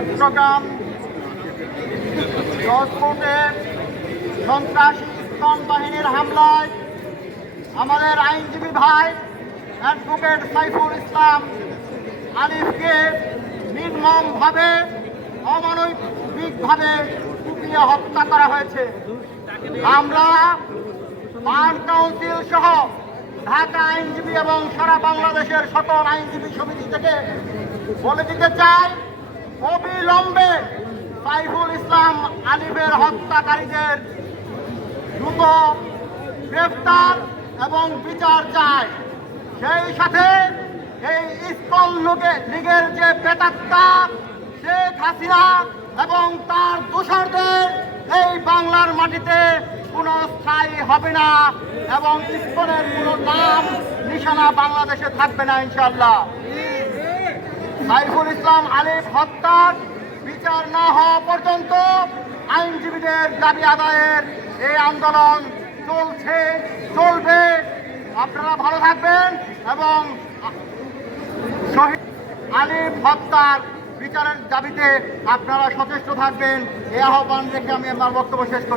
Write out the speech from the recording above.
চট্টগ্রাম জজকোর্টে সন্ত্রাসী ইসলাম বাহিনীর হামলায় আমাদের আইনজীবী ভাই অ্যাডভোকেট সাইফুল ইসলাম আলিফকে নির্মমভাবে অমানবিকভাবে কুপিয়ে হত্যা করা হয়েছে। আমরা বার কাউন্সিল সহ ঢাকা আইনজীবী এবং সারা বাংলাদেশের সকল আইনজীবী সমিতি থেকে বলে দিতে চাই, অবিলম্বে সাইফুল ইসলাম আলিফের হত্যাকারীদের দ্রুত গ্রেফতার এবং বিচার চাই। সেই সাথে এই ইসকন লীগের যে প্রেতাত্মা শেখ হাসিনা এবং তার দোসরদের এই বাংলার মাটিতে কোনো স্থায়ী হবে না এবং ইসকনের কোনো নাম নিশানা বাংলাদেশে থাকবে না ইনশাআল্লাহ। সাইফুল ইসলাম আলিফ হত্যার বিচার না হওয়া পর্যন্ত আইনজীবীদের দাবি আদায়ের এই আন্দোলন চলবে। আপনারা ভালো থাকবেন এবং শহীদ আলিফ হত্যার বিচারের দাবিতে আপনারা সচেষ্ট থাকবেন। এই আহ্বান রেখে আমি আমার বক্তব্য শেষ করছি।